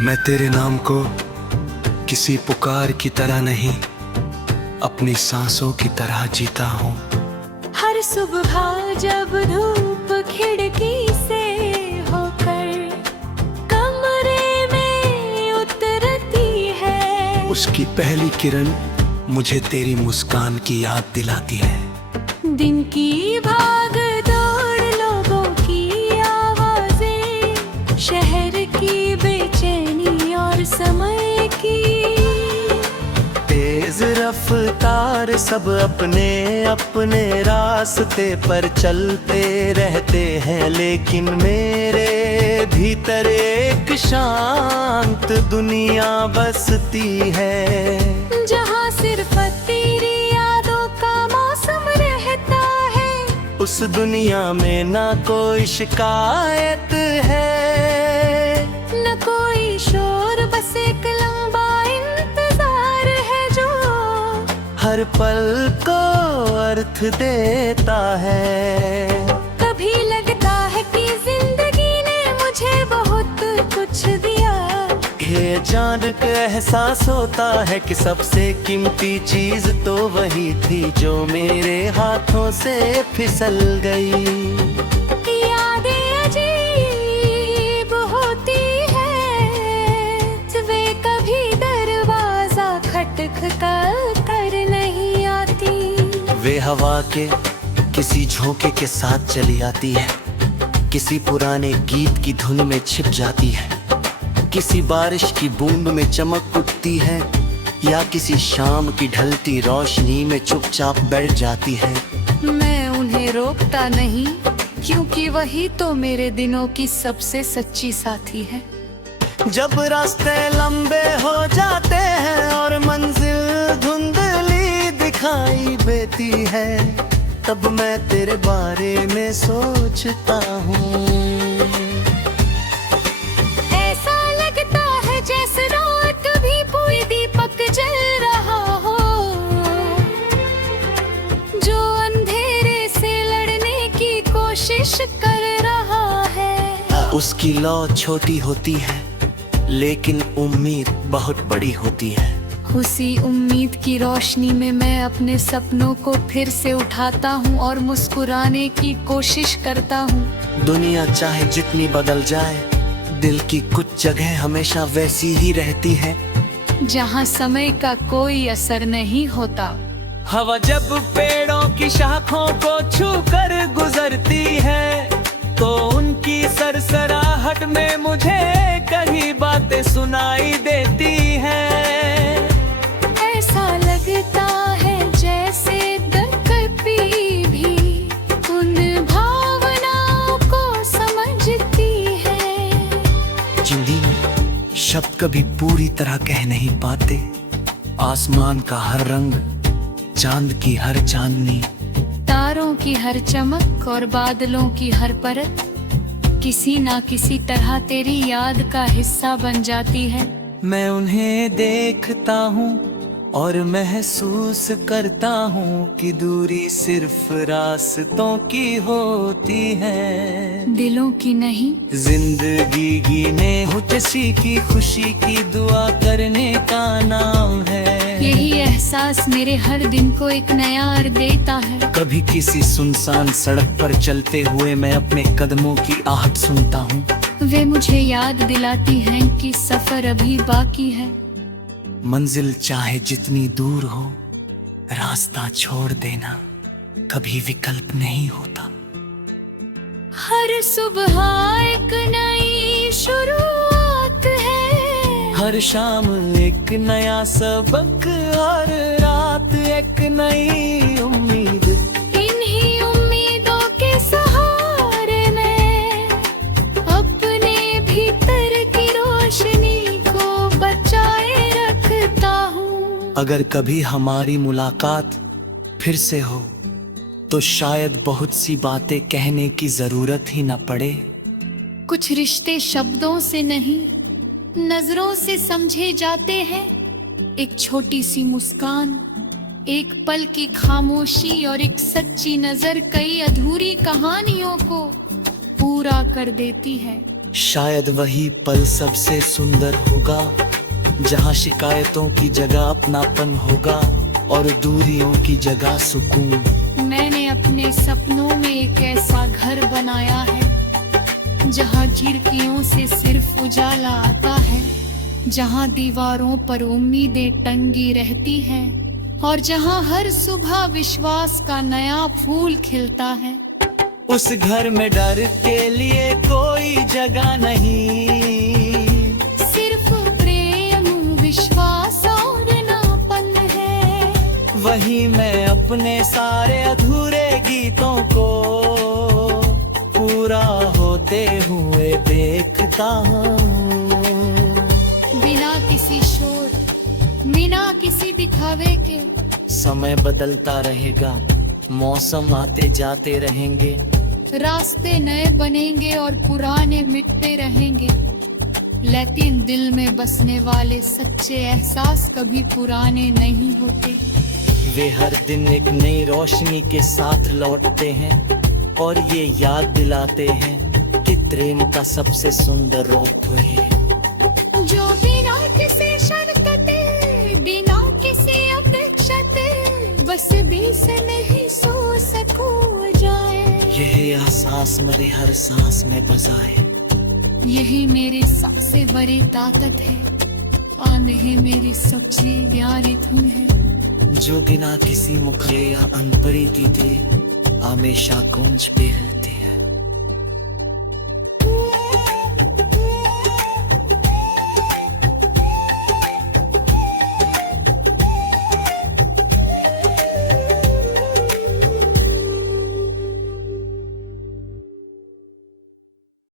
मैं तेरे नाम को किसी पुकार की तरह नहीं, अपनी सांसों की तरह जीता हूँ। हर सुबह जब धूप खिड़की से होकर कमरे में उतरती है, उसकी पहली किरण मुझे तेरी मुस्कान की याद दिलाती है। दिन की भाग दौड़, लोगों की आवाजें, शहर की बेचैनी और समय की तेज रफ्तार, सब अपने अपने रास्ते पर चलते रहते हैं, लेकिन मेरे भीतर एक शांत दुनिया बसती है, जहाँ सिर्फ तेरी यादों का मौसम रहता है। उस दुनिया में ना कोई शिकायत है, न कोई शोर, बस एक लंबा इंतजार है जो हर पल को अर्थ देता है। कभी लगता है कि जिंदगी ने मुझे बहुत कुछ दिया, ये जान के एहसास होता है कि सबसे कीमती चीज तो वही थी जो मेरे हाथों से फिसल गई। यादें अजीब होती है, वे कभी दरवाजा खटखटा नहीं आती। वे हवा के किसी झोंके के साथ चली आती है, किसी पुराने गीत की धुन में छिप जाती है, किसी बारिश की बूंद में चमक उठती है, या किसी शाम की ढलती रोशनी में चुपचाप बैठ जाती है। मैं उन्हें रोकता नहीं, क्योंकि वही तो मेरे दिनों की सबसे सच्ची साथी है। जब रास्ते लंबे हो जाते हैं और मंजिल धुंधली दिखाई देती है, तब मैं तेरे बारे में सोचता हूँ। ऐसा लगता है जैसे रात भी पूरी दीपक जल रहा हो, जो अंधेरे से लड़ने की कोशिश कर रहा है। उसकी लौ छोटी होती है, लेकिन उम्मीद बहुत बड़ी होती है। उसी उम्मीद की रोशनी में मैं अपने सपनों को फिर से उठाता हूँ और मुस्कुराने की कोशिश करता हूँ। दुनिया चाहे जितनी बदल जाए, दिल की कुछ जगह हमेशा वैसी ही रहती है, जहाँ समय का कोई असर नहीं होता। हवा जब पेड़ों की शाखों को छू कर गुजरती है, तो उनकी सरसराहट में मुझे कहीं बातें सुनाई देती हैं। ऐसा लगता है जैसे धरती भी उन भावनाओं को समझती है। जिंदगी शब्द कभी पूरी तरह कह नहीं पाते। आसमान का हर रंग, चांद की हर चांदनी, तारों की हर चमक और बादलों की हर परत किसी ना किसी तरह तेरी याद का हिस्सा बन जाती है। मैं उन्हें देखता हूँ और महसूस करता हूँ कि दूरी सिर्फ रास्तों की होती है, दिलों की नहीं। जिंदगी जीने हूँ किसी की खुशी की दुआ करने का नाम है। यही एहसास मेरे हर दिन को एक नया अर्थ देता है। कभी किसी सुनसान सड़क पर चलते हुए मैं अपने कदमों की आहट सुनता हूँ। वे मुझे याद दिलाती हैं कि सफर अभी बाकी है। मंजिल चाहे जितनी दूर हो, रास्ता छोड़ देना कभी विकल्प नहीं होता। हर सुबह एक नई शुरुआत है, हर शाम एक नया सबक, हर रात एक नई उम्मीद। इन्हीं उम्मीदों के सहारे मैं अपने भीतर की रोशनी को बचाए रखता हूँ। अगर कभी हमारी मुलाकात फिर से हो, तो शायद बहुत सी बातें कहने की जरूरत ही न पड़े। कुछ रिश्ते शब्दों से नहीं, नजरों से समझे जाते हैं। एक छोटी सी मुस्कान, एक पल की खामोशी और एक सच्ची नजर कई अधूरी कहानियों को पूरा कर देती है। शायद वही पल सबसे सुंदर होगा जहाँ शिकायतों की जगह अपनापन होगा और दूरियों की जगह सुकून। मैंने अपने सपनों में एक ऐसा घर बनाया है जहाँ खिड़कियों से सिर्फ उजाला आता है, जहाँ दीवारों पर उम्मीदें टंगी रहती हैं और जहाँ हर सुबह विश्वास का नया फूल खिलता है। उस घर में डर के लिए कोई जगह नहीं, सिर्फ प्रेम, विश्वास और नापन है। वही मैं अपने सारे अधूरे गीतों को पूरा होते हुए देखता हूँ। बिना किसी शोर, बिना किसी दिखावे के। समय बदलता रहेगा, मौसम आते जाते रहेंगे, रास्ते नए बनेंगे और पुराने मिटते रहेंगे, लेकिन दिल में बसने वाले सच्चे एहसास कभी पुराने नहीं होते। वे हर दिन एक नई रोशनी के साथ लौटते हैं और ये याद दिलाते हैं कि प्रेम का सबसे सुंदर रूप है जो बिना किसी शर्त के, बिना किसी अपेक्षा के, बस बीच नहीं सो सकूं जाए। यही एहसास मेरे हर सांस में बसा है। यही मेरी सबसे बड़ी ताकत है, आन है मेरी सबसे प्यारी धुन है। जो बिना किसी मुखड़े या अनपढ़ी दीदे हमेशा गूंज पे है।